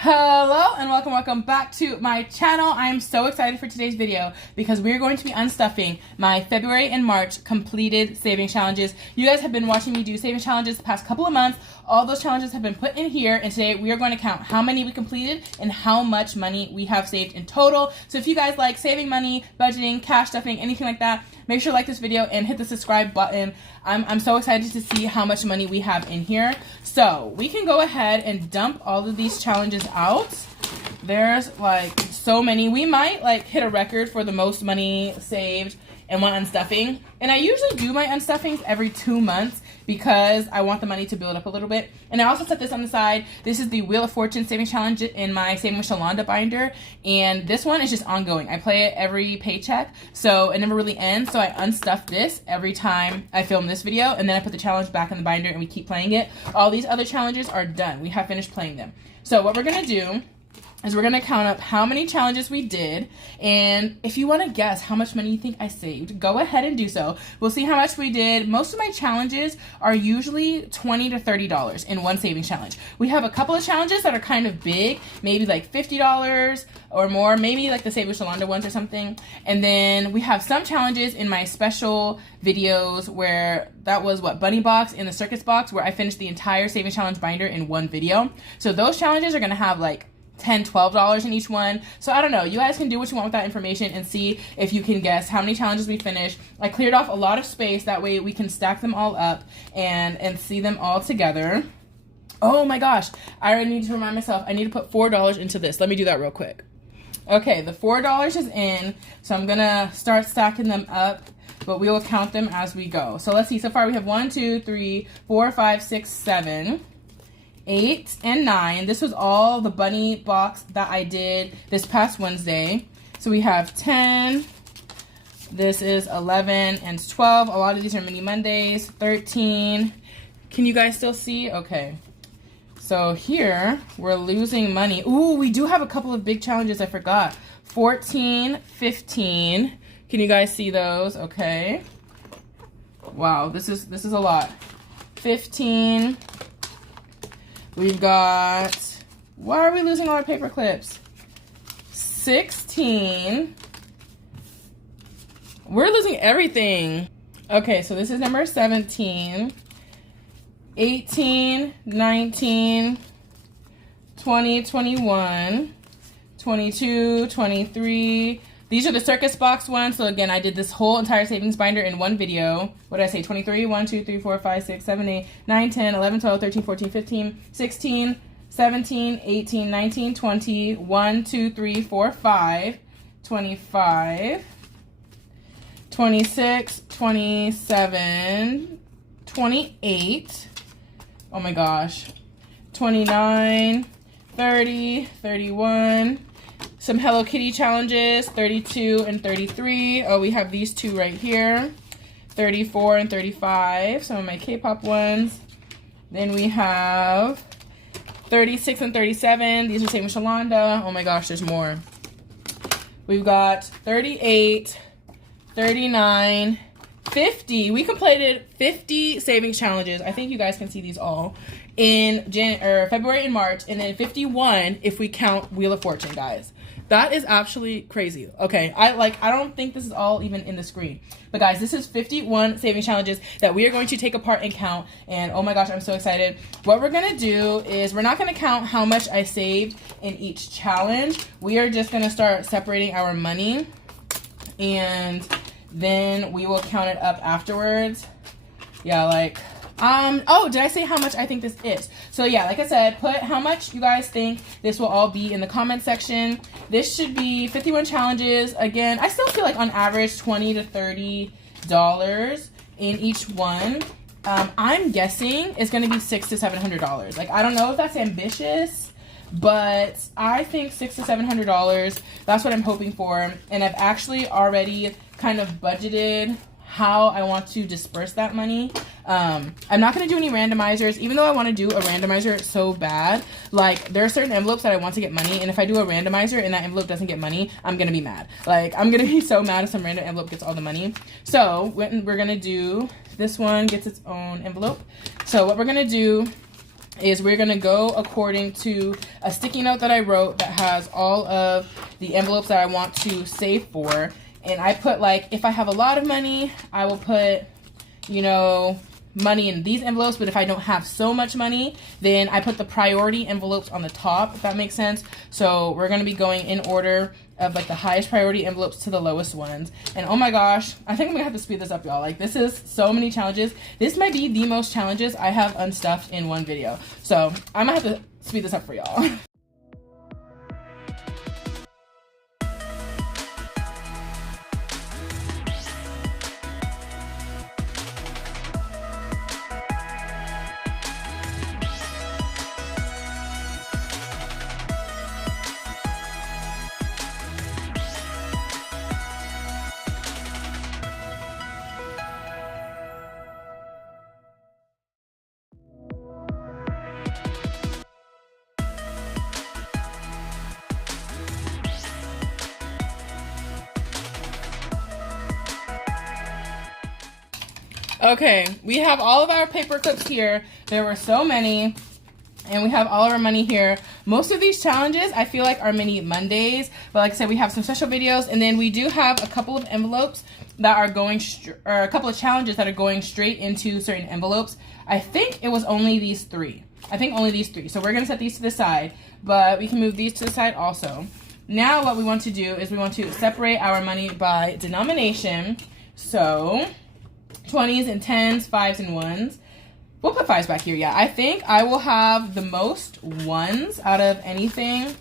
Hello and welcome back to my channel. I am so excited for today's video because we're going to be unstuffing my February and March completed savings challenges. You guys have been watching me do savings challenges the past couple of months. All those challenges have been put in here, and today we are going to count how many we completed and how much money we have saved in total. So if you guys like saving money, budgeting, cash stuffing, anything like that, make sure to like this video and hit the subscribe button. I'm so excited to see how much money we have in here. So we can go ahead and dump all of these challenges out. There's like so many. We might like hit a record for the most money saved in one unstuffing. And I usually do my unstuffings every 2 months because I want the money to build up a little bit. And I also set this on the side. This is the Wheel of Fortune savings challenge in my Saving with Shalonda binder. And this one is just ongoing. I play it every paycheck, so it never really ends. So I unstuff this every time I film this video, and then I put the challenge back in the binder and we keep playing it. All these other challenges are done. We have finished playing them. So what we're gonna do is we're gonna count up how many challenges we did, and if you wanna guess how much money you think I saved, go ahead and do so. We'll see how much we did. Most of my challenges are usually $20 to $30 in one savings challenge. We have a couple of challenges that are kind of big, maybe like $50 or more, maybe like the Save with Shalonda ones or something. And then we have some challenges in my special videos where that was what, Bunny Box and the Circus Box, where I finished the entire savings challenge binder in one video. So those challenges are gonna have like $10, $12 in each one. So I don't know. You guys can do what you want with that information and see if you can guess how many challenges we finished. I cleared off a lot of space. That way we can stack them all up and see them all together. Oh my gosh. I already need to remind myself. I need to put $4 into this. Let me do that real quick. Okay, the $4 is in. So I'm going to start stacking them up, but we will count them as we go. So let's see. So far we have 1, 2, 3, 4, 5, 6, 7. 8 and 9. This was all the bunny box that I did this past Wednesday. So we have 10. This is 11 and 12. A lot of these are mini Mondays. 13. Can you guys still see? Okay. So here we're losing money. Ooh, we do have a couple of big challenges I forgot. 14, 15. Can you guys see those? Okay. Wow, this is a lot. 15. We've got, why are we losing all our paper clips? 16. We're losing everything. Okay, so this is number 17. 18, 19, 20, 21, 22, 23. These are the Circus Box ones. So again, I did this whole entire savings binder in one video. What did I say? 23, 1, 2, 3, 4, 5, 6, 7, 8, 9, 10, 11, 12, 13, 14, 15, 16, 17, 18, 19, 20, 1, 2, 3, 4, 5, 25, 26, 27, 28. Oh my gosh. 29, 30, 31. Some Hello Kitty challenges, 32 and 33. Oh, we have these two right here, 34 and 35. Some of my K-pop ones. Then we have 36 and 37. These are Saving with Shalonda. Oh my gosh, there's more. We've got 38, 39, 50. We completed 50 savings challenges. I think you guys can see these all in February and March, and then 51 if we count Wheel of Fortune, guys. That is actually crazy. Okay, I don't think this is all even in the screen. But guys, this is 51 saving challenges that we are going to take apart and count. And oh my gosh, I'm so excited. What we're gonna do is we're not gonna count how much I saved in each challenge. We are just gonna start separating our money, and then we will count it up afterwards. Yeah, like, oh, did I say how much I think this is? So yeah, like I said, put how much you guys think this will all be in the comment section. This should be 51 challenges. Again, I still feel like on average $20 to $30 in each one. I'm guessing it's gonna be $600 to $700. Like, I don't know if that's ambitious, but I think $600 to $700, that's what I'm hoping for. And I've actually already kind of budgeted how I want to disperse that money. I'm not going to do any randomizers, even though I want to do a randomizer so bad. Like, there are certain envelopes that I want to get money, and if I do a randomizer and that envelope doesn't get money, I'm going to be mad. Like, I'm going to be so mad if some random envelope gets all the money. So we're going to do, this one gets its own envelope. So what we're going to do is we're gonna go according to a sticky note that I wrote that has all of the envelopes that I want to save for. And I put, like, if I have a lot of money, I will put, you know, money in these envelopes. But if I don't have so much money, then I put the priority envelopes on the top, if that makes sense. So we're gonna be going in order of like the highest priority envelopes to the lowest ones. And oh my gosh, I think I'm gonna have to speed this up, y'all. Like, this is so many challenges. This might be the most challenges I have unstuffed in one video. So I'm gonna have to speed this up for y'all. Okay, we have all of our paper clips here. There were so many, and we have all of our money here. Most of these challenges I feel like are mini Mondays, but like I said, we have some special videos, and then we do have a couple of envelopes that are going, or a couple of challenges that are going straight into certain envelopes. I think it was only these three. So we're gonna set these to the side, but we can move these to the side also. Now what we want to do is we want to separate our money by denomination. So 20s and 10s, 5s and 1s. We'll put 5s back here. Yeah, I think I will have the most 1s out of anything.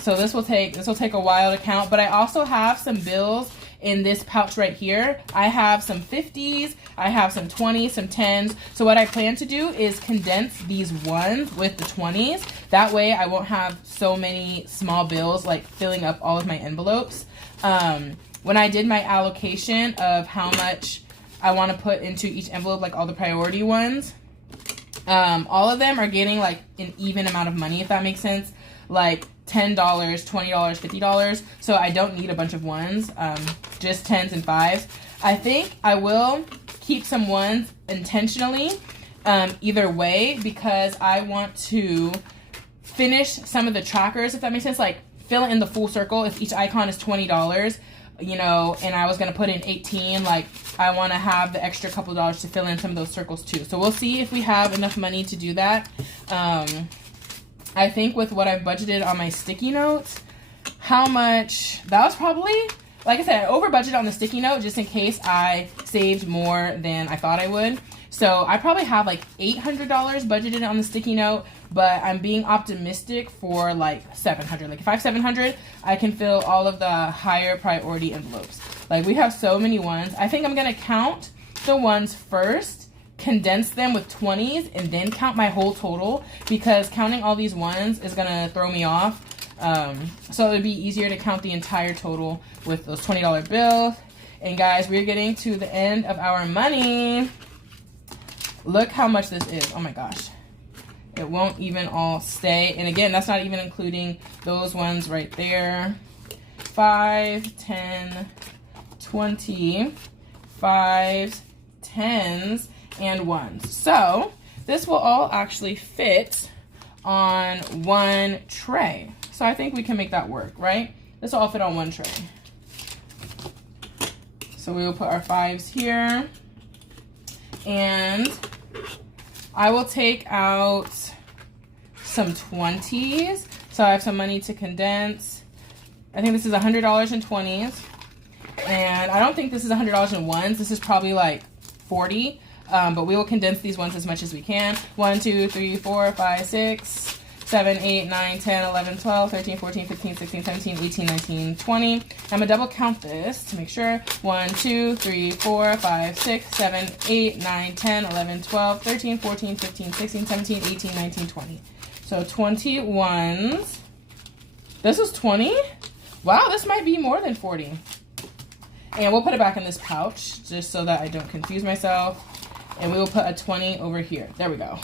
So this will take a while to count, but I also have some bills in this pouch right here. I have some 50s, I have some 20s, some 10s. So what I plan to do is condense these 1s with the 20s. That way I won't have so many small bills like filling up all of my envelopes. When I did my allocation of how much I want to put into each envelope, like all the priority ones, all of them are getting like an even amount of money, if that makes sense. Like $10, $20, $50. So I don't need a bunch of 1s, just 10s and 5s. I think I will keep some 1s intentionally either way, because I want to finish some of the trackers, if that makes sense. Like fill in the full circle. If each icon is $20, you know, and I was going to put in 18, like I want to have the extra couple dollars to fill in some of those circles too. So we'll see if we have enough money to do that. I think with what I've budgeted on my sticky notes, how much, that was probably, like I said, I over budgeted on the sticky note just in case I saved more than I thought I would. So I probably have like $800 budgeted on the sticky note, but I'm being optimistic for like 700. Like if I have 700, I can fill all of the higher priority envelopes. Like we have so many 1s. I think I'm gonna count the 1s first, condense them with 20s, and then count my whole total, because counting all these 1s is gonna throw me off. So it would be easier to count the entire total with those $20 bills. And guys, we're getting to the end of our money. Look how much this is. Oh my gosh. It won't even all stay. And again, that's not even including those ones right there. 5, 10, 20, 5s, 10s, and 1s. So this will all actually fit on one tray. So I think we can make that work, right? This will all fit on one tray. So we will put our 5s here. And I will take out some 20s. So I have some money to condense. I think this is $100 in 20s. And I don't think this is $100 in 1s. This is probably like 40. But we will condense these 1s as much as we can. 1, 2, 3, 4, 5, 6, 7, 8, 9, 10, 11, 12, 13, 14, 15, 16, 17, 18, 19, 20. I'm going to double count this to make sure. 1, 2, 3, 4, 5, 6, 7, 8, 9, 10, 11, 12, 13, 14, 15, 16, 17, 18, 19, 20. So 21s. This is 20? Wow, this might be more than 40. And we'll put it back in this pouch just so that I don't confuse myself. And we will put a 20 over here. There we go.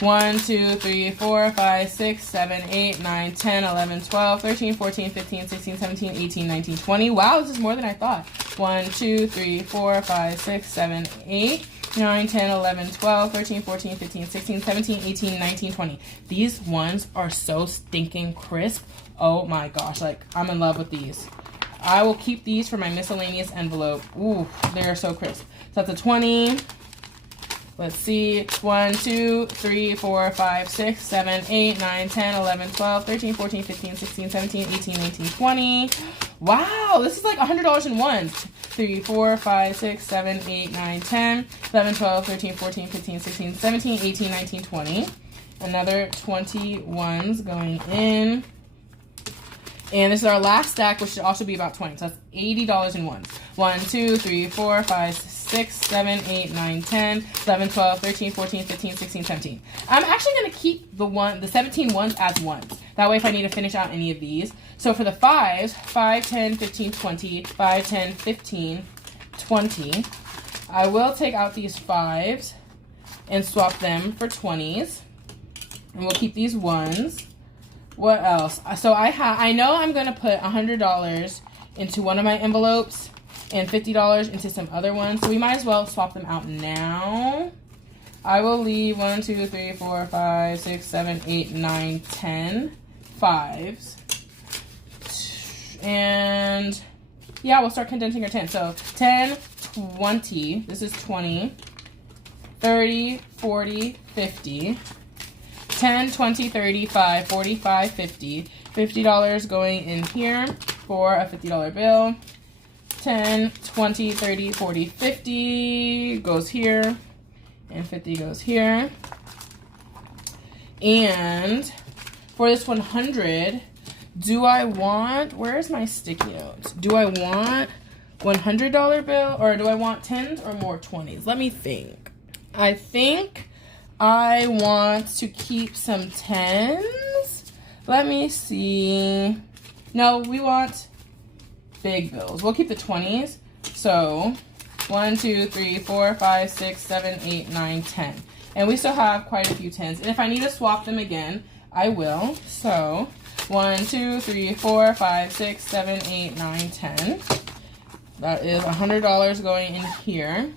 1, 2, 3, 4, 5, 6, 7, 8, 9, 10, 11, 12, 13, 14, 15, 16, 17, 18, 19, 20. Wow, this is more than I thought. 1, 2, 3, 4, 5, 6, 7, 8, 9, 10, 11, 12, 13, 14, 15, 16, 17, 18, 19, 20. These ones are so stinking crisp. Oh my gosh, like I'm in love with these. I will keep these for my miscellaneous envelope. Ooh, they're so crisp. So that's a 20. Let's see. 1, 2, 3, 4, 5, 6, 7, 8, 9, 10, 11, 12, 13, 14, 15, 16, 17, 18, 19, 20. Wow, this is like $100 in ones. 3, 4, 5, 6, 7, 8, 9, 10, 11, 12, 13, 14, 15, 16, 17, 18, 19, 20. Another 20 ones going in. And this is our last stack, which should also be about 20. So that's $80 in ones. 1, 2, 3, 4, 5, 6, 7, 8, 9, 10, 11, 12, 13, 14, 15, 16, 17. I'm actually going to keep the 17 ones as ones. That way if I need to finish out any of these. So for the 5s, 5, 10, 15, 20, 5, 10, 15, 20. I will take out these 5s and swap them for 20s. And we'll keep these ones. What else? So I know I'm going to put $100 into one of my envelopes and $50 into some other ones. So we might as well swap them out now. I will leave 1, 2, 3, 4, 5, 6, 7, 8, 9, 10 5s. And yeah, we'll start condensing our 10. So 10, 20. This is 20. 30, 40, 50. 10, 20, 30, 5, 45, 50. $50 going in here for a $50 bill. 10, 20, 30, 40, 50 goes here. And 50 goes here. And for this 100, do I want, where's my sticky notes? Do I want $100 bill or do I want 10s or more 20s? Let me think. I think I want to keep some 10s. Let me see. No, we want big bills. We'll keep the 20s. So 1, 2, 3, 4, 5, 6, 7, 8, 9, 10. And we still have quite a few 10s. And if I need to swap them again, I will. So 1, 2, 3, 4, 5, 6, 7, 8, 9, 10. That is $100 going in here.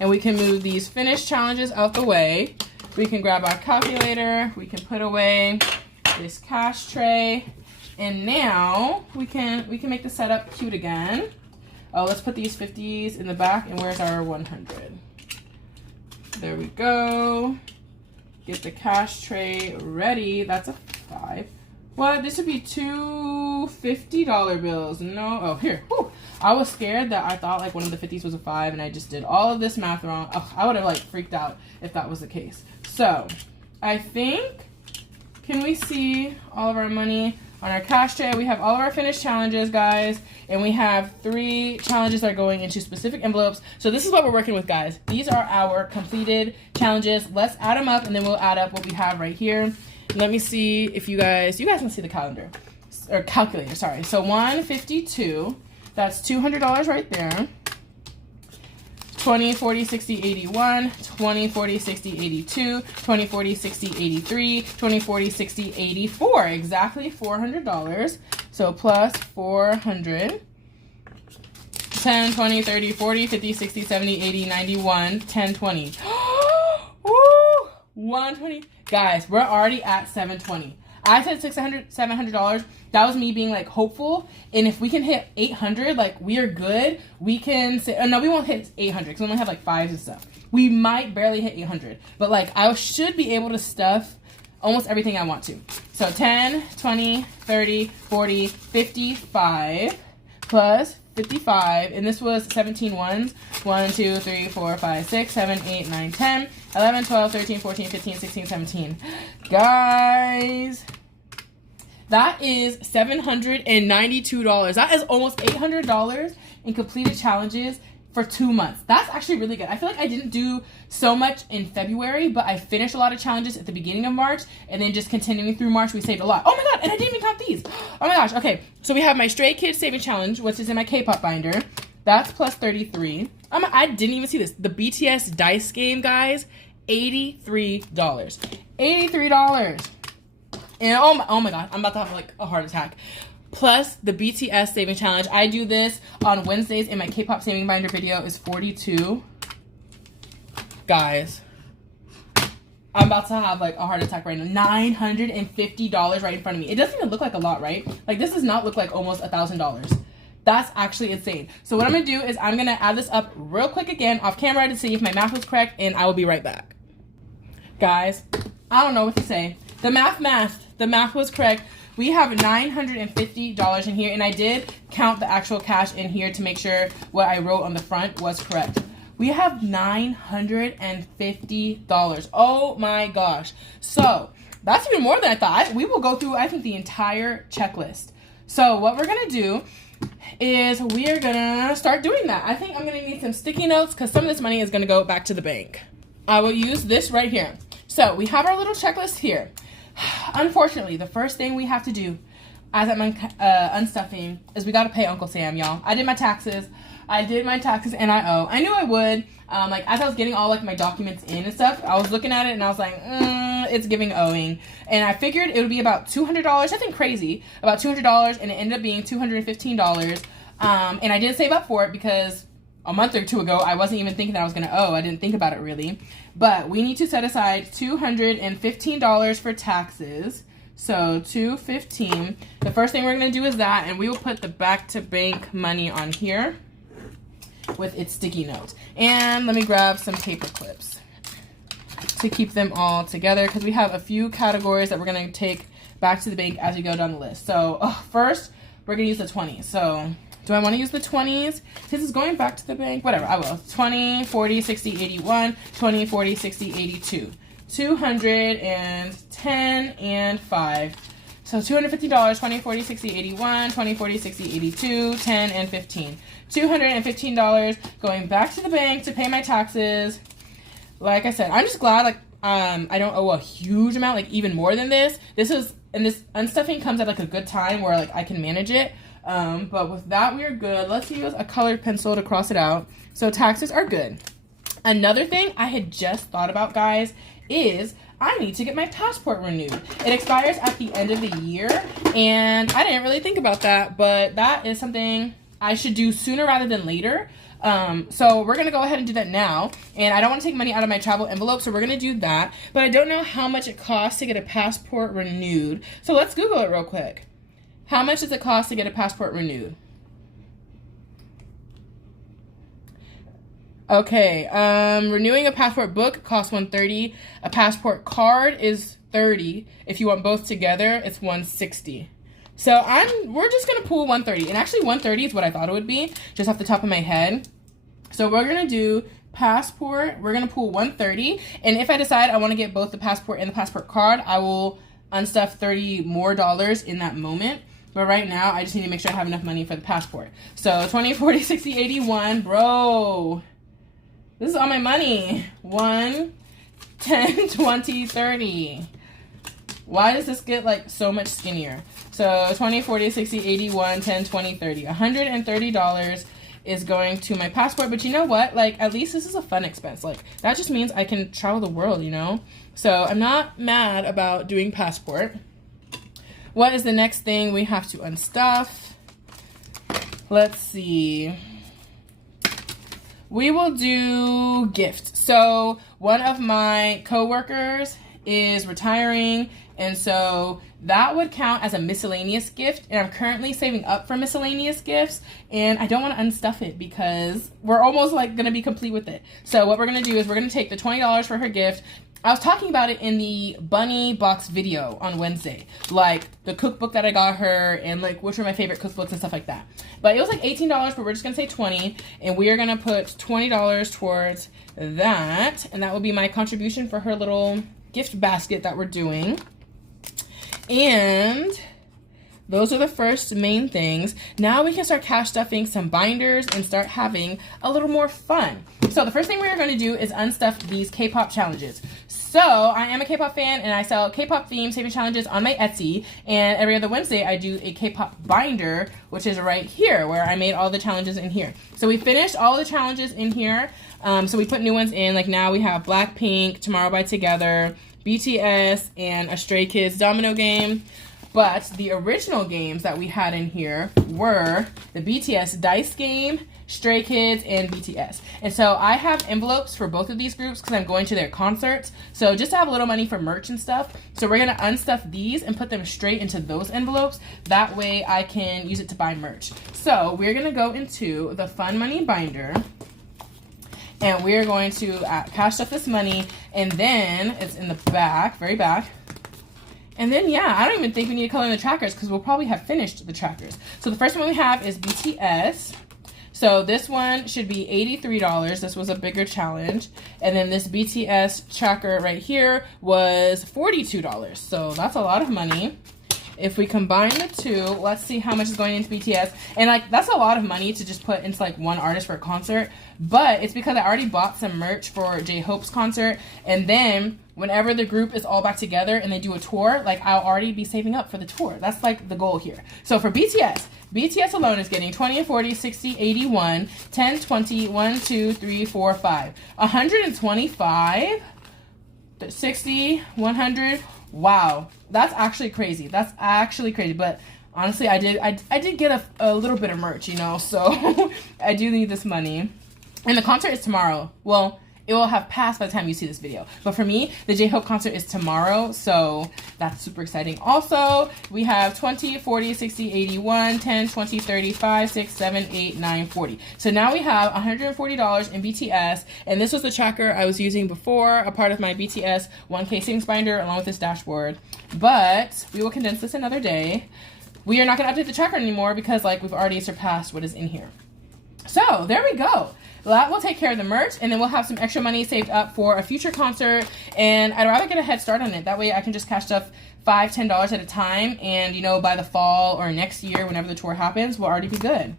And we can move these finished challenges out the way. We can grab our calculator. We can put away this cash tray. And now we can make the setup cute again. Oh, let's put these 50s in the back. And where's our 100? There we go. Get the cash tray ready. That's a 5. What? This would be two $50 bills. No. Oh, here. Whew. I was scared that I thought like one of the 50s was a 5 and I just did all of this math wrong. Oh, I would have like freaked out if that was the case. So I think, can we see all of our money on our cash tray? We have all of our finished challenges, guys. And we have 3 challenges that are going into specific envelopes. So this is what we're working with, guys. These are our completed challenges. Let's add them up and then we'll add up what we have right here. Let me see if you guys can see the calendar or calculator, sorry. So 152, that's $200 right there. 20, 40, 60, 81, 20, 40, 60, 82, 20, 40, 60, 83, 20, 40, 60, 84. Exactly $400. So plus 400. 10, 20, 30, 40, 50, 60, 70, 80, 91, 10, 20. Woo! 120. Guys, we're already at $720. I said $700. That was me being like hopeful. And if we can hit 800, like we are good. We can say, oh, no, we won't hit 800 because we only have like 5s and stuff. We might barely hit 800. But like I should be able to stuff almost everything I want to. So 10, 20, 30, 40, 55 plus 55, and this was 17 ones. 1, 2, 3, 4, 5, 6, 7, 8, 9, 10, 11, 12, 13, 14, 15, 16, 17. Guys, that is $792. That is almost $800 in completed challenges for 2 months. That's actually really good. I feel like I didn't do so much in February, but I finished a lot of challenges at the beginning of March, and then just continuing through March, we saved a lot. Oh my god, and I didn't even count these. Oh my gosh, okay. So we have my Stray Kids Saving Challenge, which is in my K-pop binder. That's plus 33. I didn't even see this. The BTS dice game, guys, $83. $83. And oh my god, I'm about to have like a heart attack. Plus the BTS Saving Challenge. I do this on Wednesdays, and my K-pop Saving Binder video is 42. Guys, I'm about to have like a heart attack right now. $950 right in front of me. It doesn't even look like a lot, right? Like this does not look like almost $1,000. That's actually insane. So what I'm gonna do is I'm gonna add this up real quick again off camera to see if my math was correct, and I will be right back. Guys, I don't know what to say. The math was correct. We have $950 in here, and I did count the actual cash in here to make sure what I wrote on the front was correct. We have $950. Oh my gosh. So that's even more than I thought. We will go through, I think, the entire checklist. So what we're gonna do is we are gonna start doing that. I think I'm gonna need some sticky notes because some of this money is gonna go back to the bank. I will use this right here. So we have our little checklist here. Unfortunately, the first thing we have to do as I'm unstuffing is we gotta pay Uncle Sam, y'all. I did my taxes and I owe. I knew I would. Like as I was getting all like my documents in and stuff, I was looking at it and I was like, it's giving owing. And I figured it would be about $200, nothing crazy, about $200, and it ended up being $215. And I did save up for it because a month or two ago, I wasn't even thinking that I was gonna owe. I didn't think about it really. But we need to set aside $215 for taxes. So $215. The first thing we're gonna do is that, and we will put the back to bank money on here with its sticky notes. And let me grab some paper clips to keep them all together because we have a few categories that we're gonna take back to the bank as we go down the list. So first, we're gonna use the 20s. So do I wanna use the 20s? Since it's going back to the bank, whatever, I will. 20, 40, 60, 81, 20, 40, 60, 82. 210 and 5. So $250, 20, 40, 60, 81, 20, 40, 60, 82, 10, and 15. $215 going back to the bank to pay my taxes. Like I said, I'm just glad like I don't owe a huge amount, like even more than this. This unstuffing comes at like a good time where like I can manage it. But with that, we are good. Let's use a colored pencil to cross it out. So taxes are good. Another thing I had just thought about, guys, is I need to get my passport renewed. It expires at the end of the year, and I didn't really think about that, but that is something I should do sooner rather than later. So we're gonna go ahead and do that now, and I don't want to take money out of my travel envelope, so we're gonna do that, but I don't know how much it costs to get a passport renewed. So let's Google it real quick. How much does it cost to get a passport renewed? Okay, renewing a passport book costs $130. A passport card is $30. If you want both together, it's $160. So we're just gonna pull $130, and actually $130 is what I thought it would be, just off the top of my head. So we're gonna do passport. We're gonna pull $130, and if I decide I want to get both the passport and the passport card, I will unstuff $30 more in that moment. But right now, I just need to make sure I have enough money for the passport. So 20, 40, 60, 81, bro. This is all my money. 1, 10, 20, 30. Why does this get like so much skinnier? So 20, 40, 60, 81, 10, 20, 30. $130 is going to my passport. But you know what? Like, at least this is a fun expense. Like, that just means I can travel the world, you know? So I'm not mad about doing passport. What is the next thing we have to unstuff? Let's see. We will do gifts. So one of my coworkers is retiring, and so that would count as a miscellaneous gift, and I'm currently saving up for miscellaneous gifts, and I don't want to unstuff it because we're almost like going to be complete with it. So what we're going to do is we're going to take the $20 for her gift. I was talking about it in the bunny box video on Wednesday, like the cookbook that I got her and like which were my favorite cookbooks and stuff like that. But it was like $18, but we're just gonna say 20, and we are gonna put $20 towards that, and that will be my contribution for her little gift basket that we're doing. And those are the first main things. Now we can start cash stuffing some binders and start having a little more fun. So the first thing we're going to do is unstuff these K-pop challenges. So I am a K-pop fan, and I sell K-pop themed saving challenges on my Etsy. And every other Wednesday I do a K-pop binder, which is right here where I made all the challenges in here. So we finished all the challenges in here. So we put new ones in. Like now we have Blackpink, Tomorrow by Together, BTS, and a Stray Kids domino game. But the original games that we had in here were the BTS Dice game, Stray Kids, and BTS. And so I have envelopes for both of these groups because I'm going to their concerts. So just to have a little money for merch and stuff. So we're going to unstuff these and put them straight into those envelopes. That way I can use it to buy merch. So we're going to go into the Fun Money binder. And we're going to cash stuff this money. And then it's in the back, very back. And then, yeah, I don't even think we need to color in the trackers because we'll probably have finished the trackers. So the first one we have is BTS. So this one should be $83. This was a bigger challenge. And then this BTS tracker right here was $42. So that's a lot of money. If we combine the two, let's see how much is going into BTS. And like, that's a lot of money to just put into like one artist for a concert. But it's because I already bought some merch for J-Hope's concert. And then whenever the group is all back together and they do a tour, like I'll already be saving up for the tour. That's like the goal here. So for BTS alone is getting 20 and 40, 60, 81, 10, 20, 1, 2, 3, 4, 5. 125, 60, 100. Wow, that's actually crazy. That's actually crazy. But honestly, I did get a little bit of merch, you know, so I do need this money. And the concert is tomorrow. Well, it will have passed by the time you see this video. But for me, the J-Hope concert is tomorrow, so that's super exciting. Also, we have 20, 40, 60, 81, 10, 20, 35, 6, 7, 8, 9, 40. So now we have $140 in BTS, and this was the tracker I was using before, a part of my BTS 1K savings binder along with this dashboard. But we will condense this another day. We are not going to update the tracker anymore because like we've already surpassed what is in here. So there we go. That will take care of the merch, and then we'll have some extra money saved up for a future concert, and I'd rather get a head start on it. That way I can just cash stuff $5, $10 at a time, and you know, by the fall or next year, whenever the tour happens, we'll already be good.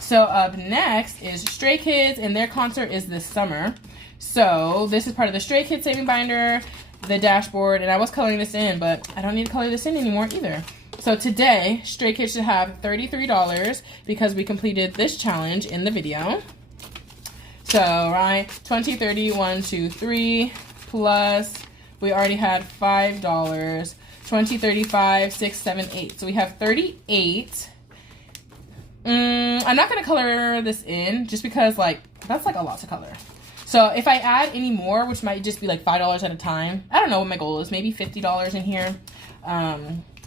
So up next is Stray Kids, and their concert is this summer. So this is part of the Stray Kids saving binder, the dashboard, and I was coloring this in, but I don't need to color this in anymore either. So today, Stray Kids should have $33 because we completed this challenge in the video. So, right, 20, 30, 1, 2, 3, plus we already had $5, 20, 35, 6, 7, 8. So we have 38. I'm not going to color this in just because, like, that's like a lot to color. So if I add any more, which might just be like $5 at a time, I don't know what my goal is, maybe $50 in here.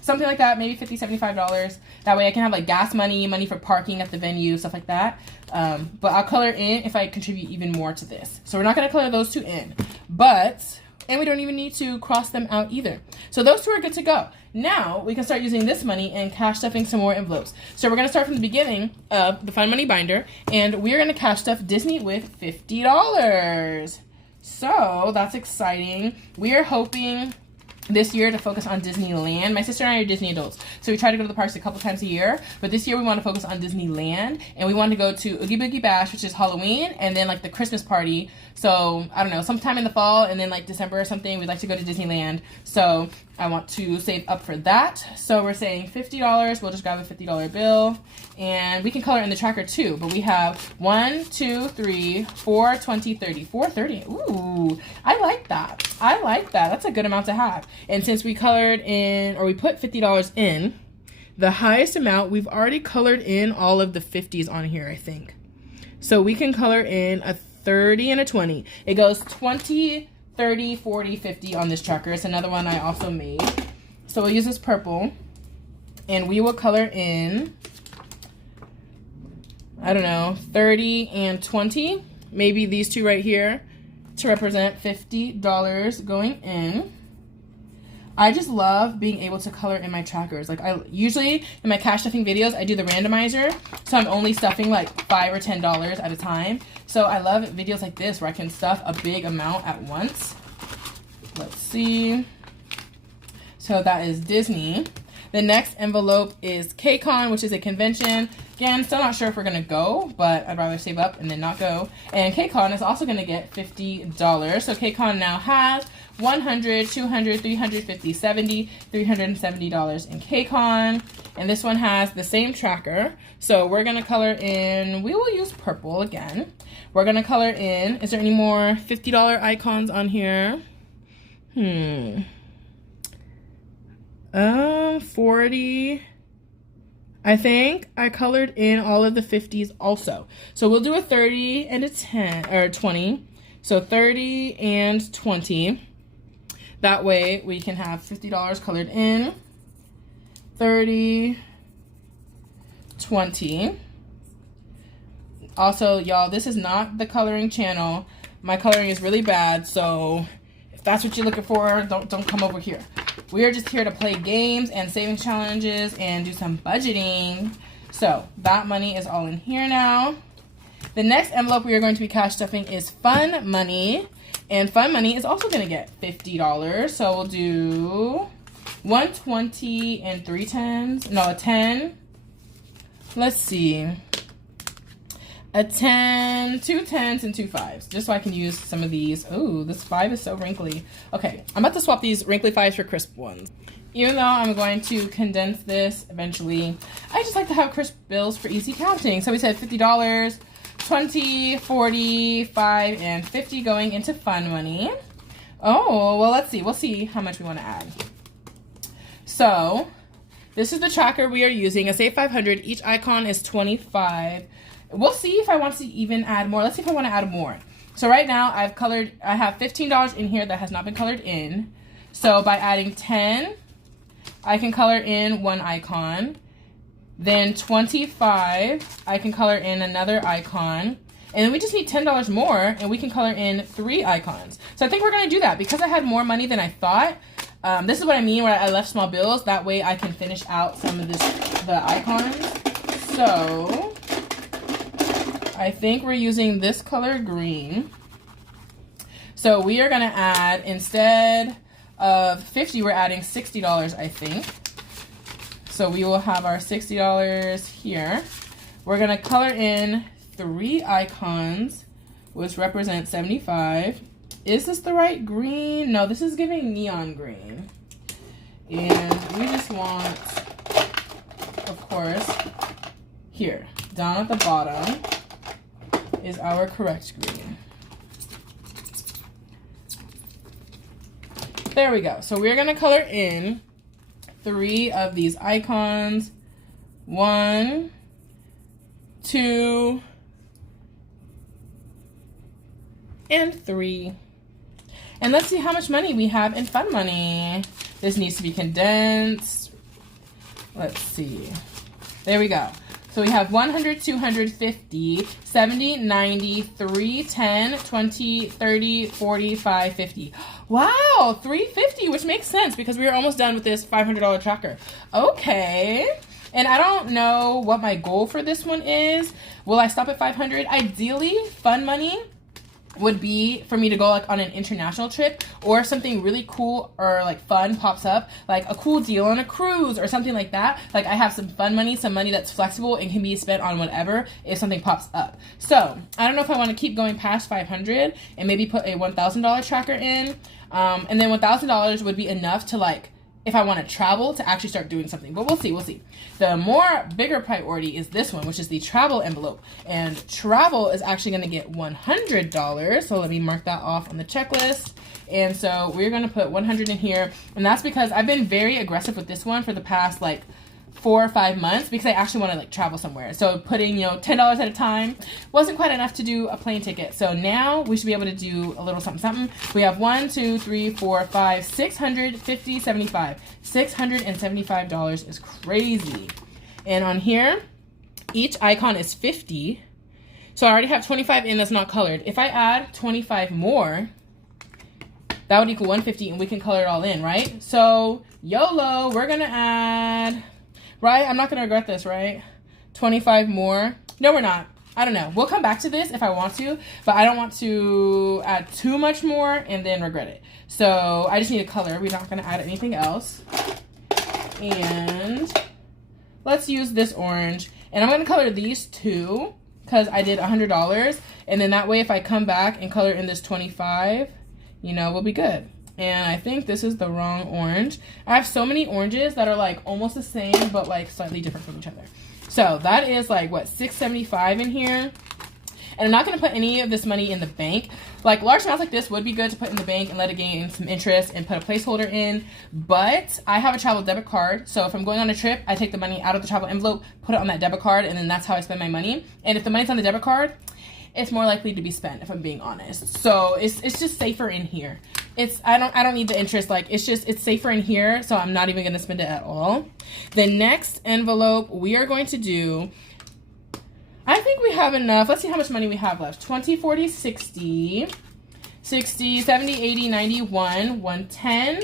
Something like that, maybe $50, $75. That way I can have like gas money, money for parking at the venue, stuff like that. But I'll color in if I contribute even more to this. So we're not going to color those two in. And we don't even need to cross them out either. So those two are good to go. Now we can start using this money and cash stuffing some more envelopes. So we're going to start from the beginning of the Fun Money binder. And we're going to cash stuff Disney with $50. So that's exciting. We are hoping this year to focus on Disneyland. My sister and I are Disney adults, so we try to go to the parks a couple times a year, but this year we want to focus on Disneyland, and we want to go to Oogie Boogie Bash, which is Halloween, and then like the Christmas party. So I don't know, sometime in the fall, and then like December or something, we'd like to go to Disneyland. So I want to save up for that. So we're saying $50. We'll just grab a $50 bill, and we can color in the tracker too, but we have 1, 2, 3, 4, 20, 30, 430. Ooh, I like that. I like that. That's a good amount to have. And since we colored in, or we put $50 in, the highest amount, we've already colored in all of the 50s on here, I think. So we can color in a 30 and a 20. It goes 20, 30, 40, 50 on this tracker. It's another one I also made. So we'll use this purple, and we will color in, I don't know, 30 and 20. Maybe these two right here to represent $50 going in. I just love being able to color in my trackers. Like I usually in my cash stuffing videos, I do the randomizer. So I'm only stuffing like $5 or $10 at a time. So I love videos like this where I can stuff a big amount at once. Let's see. So that is Disney. The next envelope is KCON, which is a convention. Again, still not sure if we're going to go, but I'd rather save up and then not go. And KCON is also going to get $50. So KCON now has $100, $200, $350, $70, $370 in KCON. And this one has the same tracker. So we're going to color in, we will use purple again. We're going to color in, is there any more $50 icons on here? 40. I think I colored in all of the 50s also. So we'll do a 30 and a 10 or 20. So 30 and 20. That way we can have $50 colored in. 30, 20. Also, y'all, this is not the coloring channel. My coloring is really bad, so if that's what you're looking for, don't come over here. We are just here to play games and savings challenges and do some budgeting. So that money is all in here now. The next envelope we are going to be cash stuffing is fun money. And fun money is also going to get $50. So we'll do 120 and 3 10s. No, a 10. Let's see. A 10, 2 10s, and 2 5s. Just so I can use some of these. Ooh, this 5 is so wrinkly. Okay, I'm about to swap these wrinkly 5s for crisp ones. Even though I'm going to condense this eventually, I just like to have crisp bills for easy counting. So we said $50, 20, 40, 5, and 50 going into fun money. Oh, well, let's see. We'll see how much we want to add. So this is the tracker we are using. A Save 500. Each icon is 25. We'll see if I want to even add more. Let's see if I want to add more. So right now I have $15 in here that has not been colored in. So by adding 10, I can color in one icon. Then 25, I can color in another icon. And then we just need $10 more and we can color in 3 icons. So I think we're going to do that because I had more money than I thought. This is what I mean where I left small bills. That way I can finish out some of the icons. So I think we're using this color green. So we are going to add, instead of 50, we're adding $60, I think. So we will have our $60 here. We're going to color in 3 icons, which represent 75. Is this the right green? No, this is giving neon green. And we just want, of course, here, down at the bottom is our correct green. There we go. So we're going to color in 3 of these icons. 1, 2, and 3. And let's see how much money we have in fun money. This needs to be condensed. Let's see. There we go. So we have 100, 250, 70, 90, 3, 10, 20, 30, 45, 50. Wow, 350, which makes sense because we are almost done with this $500 tracker. Okay. And I don't know what my goal for this one is. Will I stop at 500? Ideally, fun money would be for me to go like on an international trip, or if something really cool or like fun pops up, like a cool deal on a cruise or something like that. Like I have some fun money, some money that's flexible and can be spent on whatever if something pops up. So I don't know if I want to keep going past 500 and maybe put a $1,000 tracker in. And then $1,000 would be enough to like, if I want to travel, to actually start doing something. But we'll see, we'll see. The bigger priority is this one, which is the travel envelope. And travel is actually going to get $100. So let me mark that off on the checklist. And so we're going to put 100 in here. And that's because I've been very aggressive with this one for the past like 4 or 5 months because I actually want to like travel somewhere. So putting, $10 at a time wasn't quite enough to do a plane ticket. So now we should be able to do a little something, something. We have 1, 2, 3, 4, 5, 650, 75. $675 is crazy. And on here, each icon is 50. So I already have 25 in that's not colored. If I add 25 more, that would equal 150 and we can color it all in, right? So YOLO, we're gonna add, right? I'm not gonna regret this, right? 25 more. No, we're not. I don't know. We'll come back to this if I want to, but I don't want to add too much more and then regret it. So I just need a color. We're not gonna add anything else. And let's use this orange. And I'm gonna color these 2 because I did $100. And then that way if I come back and color in this 25, we'll be good. And I think this is the wrong orange. I have so many oranges that are like almost the same, but like slightly different from each other. So that is like what, $675 in here. And I'm not going to put any of this money in the bank. Like, large amounts like this would be good to put in the bank and let it gain some interest and put a placeholder in. But I have a travel debit card. So if I'm going on a trip, I take the money out of the travel envelope, put it on that debit card, and then that's how I spend my money. And if the money's on the debit card, it's more likely to be spent, if I'm being honest. So it's just safer in here. I don't need the interest. Like, it's safer in here, so I'm not even gonna spend it at all. The next envelope we are going to do, I think we have enough. Let's see how much money we have left. 20, 40, 60, 60, 70, 80, 90, 110,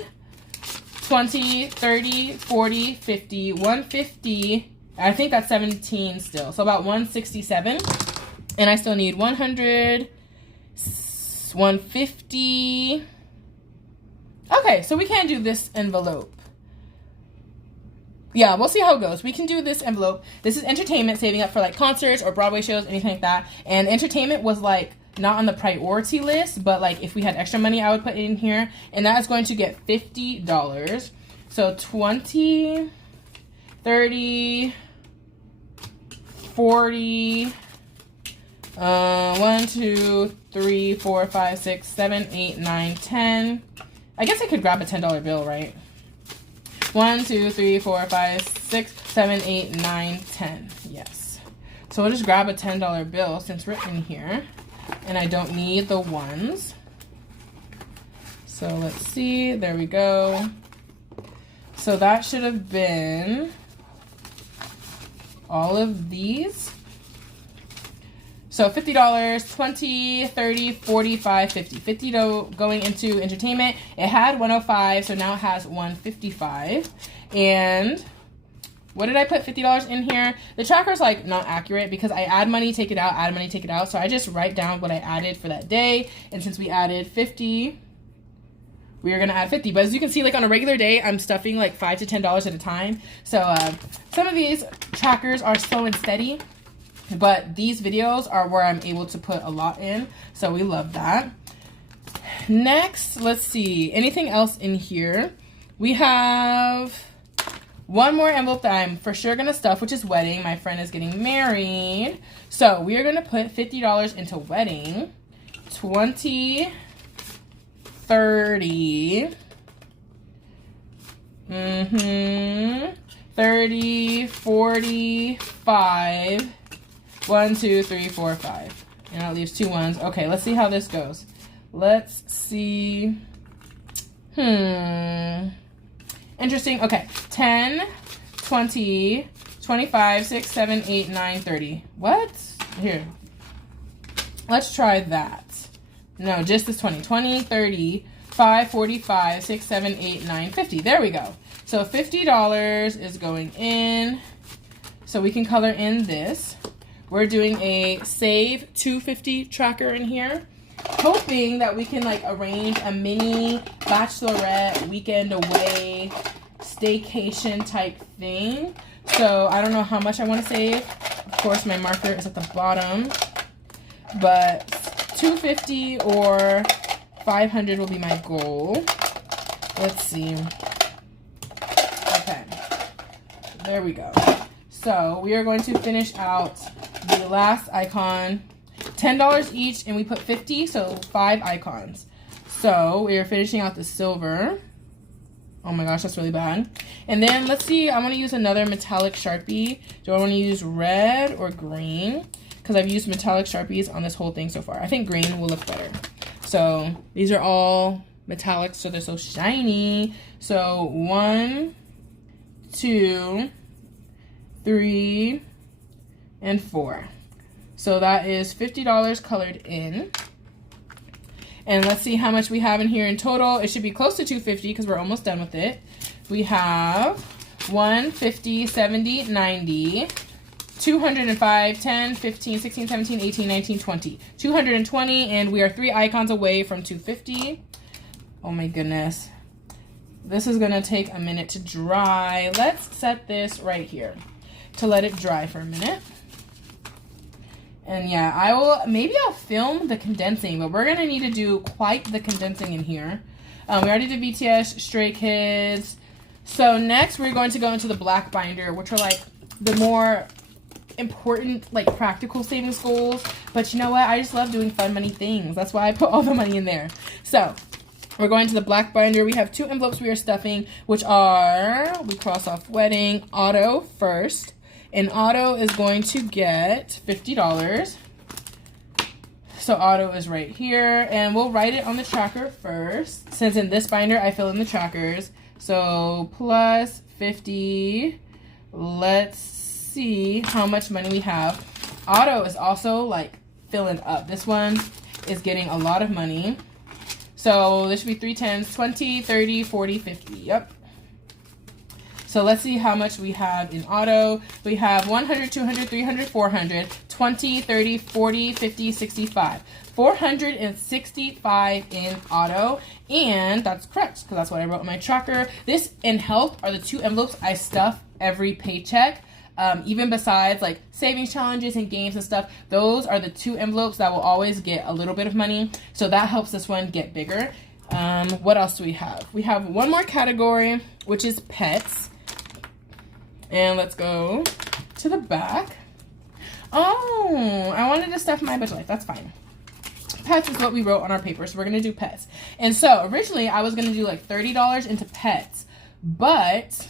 20, 30, 40, 50, 150. I think that's 17 still. So about 167. And I still need 100, 150. Okay, so we can do this envelope. Yeah, we'll see how it goes. We can do this envelope. This is entertainment, saving up for like concerts or Broadway shows, anything like that. And entertainment was like not on the priority list, but like if we had extra money, I would put it in here. And that is going to get $50. So 20, 30, 40, 1, 2, 3, 4, 5, 6, 7, 8, 9, 10. I guess I could grab a $10 bill, right? 1, 2, 3, 4, 5, 6, 7, 8, 9, 10. Yes. So we'll just grab a $10 bill since we're in here. And I don't need the ones. So let's see. There we go. So that should have been all of these. So $50, 20, 30, 45, 50. 50 going into entertainment. It had 105, so now it has 155. And what did I put $50 in here? The tracker's like not accurate because I add money, take it out, add money, take it out. So I just write down what I added for that day. And since we added 50, we are gonna add 50. But as you can see, like on a regular day, I'm stuffing like $5 to $10 at a time. So some of these trackers are slow and steady. But these videos are where I'm able to put a lot in. So we love that. Next, let's see. Anything else in here? We have one more envelope that I'm for sure going to stuff, which is wedding. My friend is getting married. So we are going to put $50 into wedding. 20, 30. 30, 45. 1, 2, 3, 4, 5. And that leaves 2 ones. Okay, let's see how this goes. Let's see. Interesting. Okay. 10, 20, 25, 6, 7, 8, 9, 30. What? Here. Let's try that. No, just this 20. 20, 30, 5, 45, 6, 7, 8, 9, 50. There we go. So $50 is going in. So we can color in this. We're doing a save 250 tracker in here, hoping that we can like arrange a mini bachelorette weekend away staycation type thing. So I don't know how much I want to save. Of course, my marker is at the bottom, but 250 or 500 will be my goal. Let's see. Okay, there we go. So we are going to finish out the last icon. $10 each, and we put 50, so 5 icons. So we are finishing out the silver. Oh my gosh, that's really bad. And then let's see, I want to use another metallic Sharpie. Do I want to use red or green? Because I've used metallic Sharpies on this whole thing so far. I think green will look better. So these are all metallic, so they're so shiny. So 1, 2, 3, and 4. So that is $50 colored in. And let's see how much we have in here in total. It should be close to 250 because we're almost done with it. We have 150, 70, 90, 205, 10, 15, 16, 17, 18, 19, 20. 220, and we are 3 icons away from 250. Oh my goodness. This is gonna take a minute to dry. Let's set this right here to let it dry for a minute. And yeah, maybe I'll film the condensing, but we're gonna need to do quite the condensing in here. We already did BTS, Stray Kids. So next we're going to go into the black binder, which are like the more important, like, practical savings goals. But you know what? I just love doing fun money things. That's why I put all the money in there. So we're going to the black binder. We have 2 envelopes we are stuffing, which are, we cross off wedding, Otto first. And Otto is going to get $50. So Otto is right here. And we'll write it on the tracker first. Since in this binder, I fill in the trackers. So plus 50. Let's see how much money we have. Otto is also like filling up. This one is getting a lot of money. So this should be 3 tens, 20, 30, 40, 50. Yep. So let's see how much we have in Otto. We have 100, 200, 300, 400, 20, 30, 40, 50, 65. 465 in Otto. And that's correct because that's what I wrote in my tracker. This and health are the 2 envelopes I stuff every paycheck. Even besides like savings challenges and games and stuff, those are the 2 envelopes that will always get a little bit of money. So that helps this one get bigger. What else do we have? We have one more category, which is pets. And let's go to the back. Oh, I wanted to stuff my budget life. That's fine. Pets is what we wrote on our paper, so we're going to do pets. And so originally I was going to do like $30 into pets, but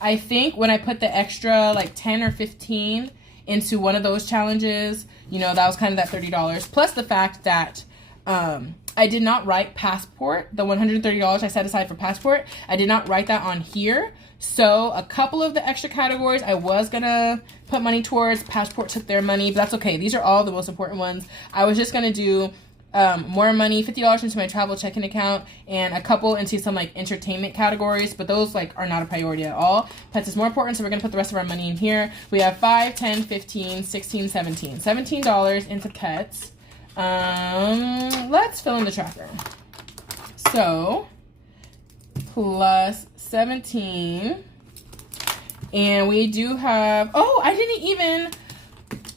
I think when I put the extra like 10 or 15 into one of those challenges, you know, that was kind of that $30. Plus the fact that I did not write passport, the $130 I set aside for passport, I did not write that on here. So a couple of the extra categories I was gonna put money towards. Passport took their money, but that's okay. These are all the most important ones. I was just gonna do more money, $50 into my travel checking account, and a couple into some like entertainment categories, but those like are not a priority at all. Pets is more important, so we're gonna put the rest of our money in here. We have 5, 10, 15, 16, 17. $17 into pets. Let's fill in the tracker. So plus 17, and we do have, oh, I didn't even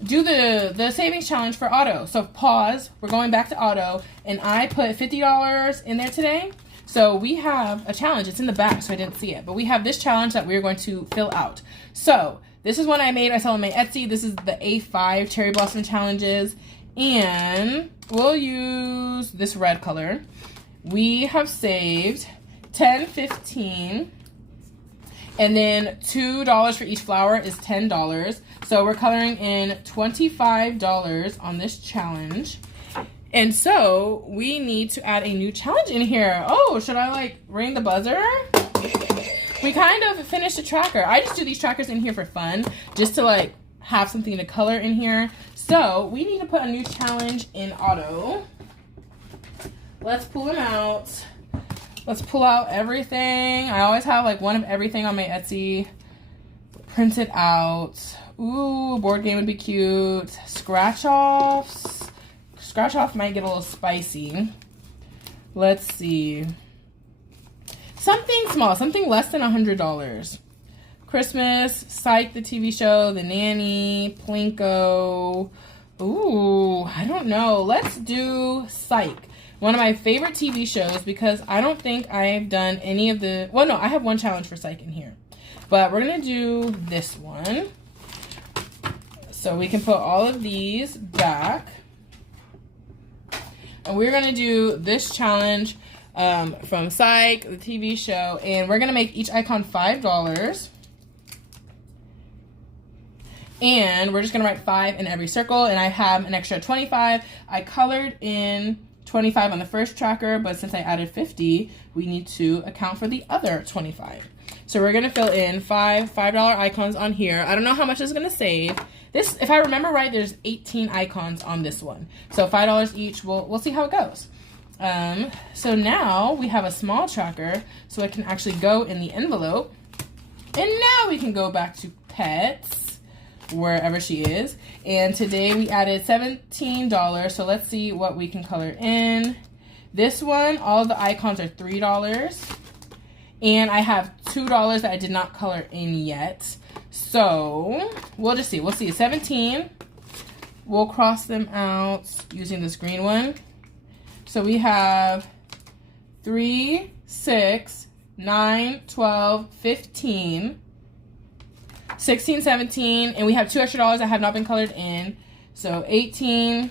do the savings challenge for Otto. So pause, we're going back to Otto, and I put $50 in there today. So we have a challenge. It's in the back, so I didn't see it, but we have this challenge that we're going to fill out. So this is one I made. I saw on my Etsy. This is the A5 cherry blossom challenges, and we'll use this red color. We have saved 10, 15, and then $2 for each flower is $10. So we're coloring in $25 on this challenge. And so we need to add a new challenge in here. Oh, should I like ring the buzzer? We kind of finished a tracker. I just do these trackers in here for fun, just to like have something to color in here. So we need to put a new challenge in Otto. Let's pull them out. Let's pull out everything. I always have like one of everything on my Etsy printed out. Ooh, board game would be cute. Scratch offs. Scratch off might get a little spicy. Let's see. Something small, something less than $100. Christmas, Psych, the TV show, The Nanny, Plinko. Ooh, I don't know. Let's do Psych. One of my favorite TV shows, because I don't think I've done any of the, well, no, I have one challenge for Psych in here. But we're going to do this one. So we can put all of these back. And we're going to do this challenge from Psych, the TV show. And we're going to make each icon $5. And we're just going to write 5 in every circle. And I have an extra 25. I colored in 25 on the first tracker, but since I added 50, we need to account for the other 25. So we're gonna fill in $5 icons on here. I don't know how much it's gonna save. This, if I remember right, there's 18 icons on this one. So $5 each, we'll see how it goes. So now we have a small tracker, so it can actually go in the envelope. And now we can go back to pets, wherever she is. And today we added $17, so let's see what we can color in. This one, all of the icons are $3. And I have $2 that I did not color in yet. So we'll just see. We'll see. 17. We'll cross them out using this green one. So we have 3, 6, 9, 12, 15. 16, 17, and we have $2 extra that have not been colored in. So 18,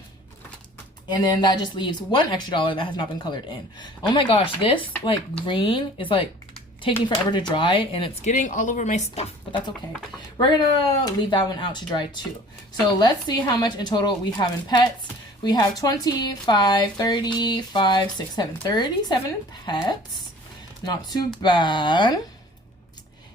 and then that just leaves $1 extra that has not been colored in. Oh my gosh, this like green is like taking forever to dry, and it's getting all over my stuff, but that's okay. We're gonna leave that one out to dry too. So let's see how much in total we have in pets. We have 25, 30, 5, 6, 7, 37 in pets. Not too bad.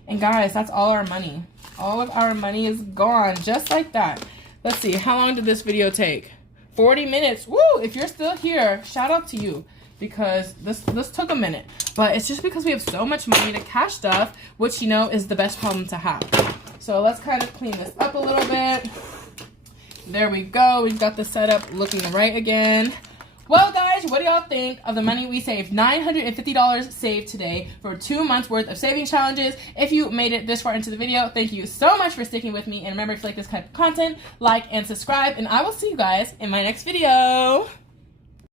And guys, that's all our money. All of our money is gone, just like that. Let's see, how long did this video take? 40 minutes. Woo! If you're still here, shout out to you, because this took a minute. But it's just because we have so much money to cash stuff, which, you know, is the best problem to have. So let's kind of clean this up a little bit. There we go. We've got the setup looking right again. Well, guys, what do y'all think of the money we saved? $950 saved today for 2 months worth of saving challenges. If you made it this far into the video, thank you so much for sticking with me. And remember, if you like this type of content, like and subscribe. And I will see you guys in my next video.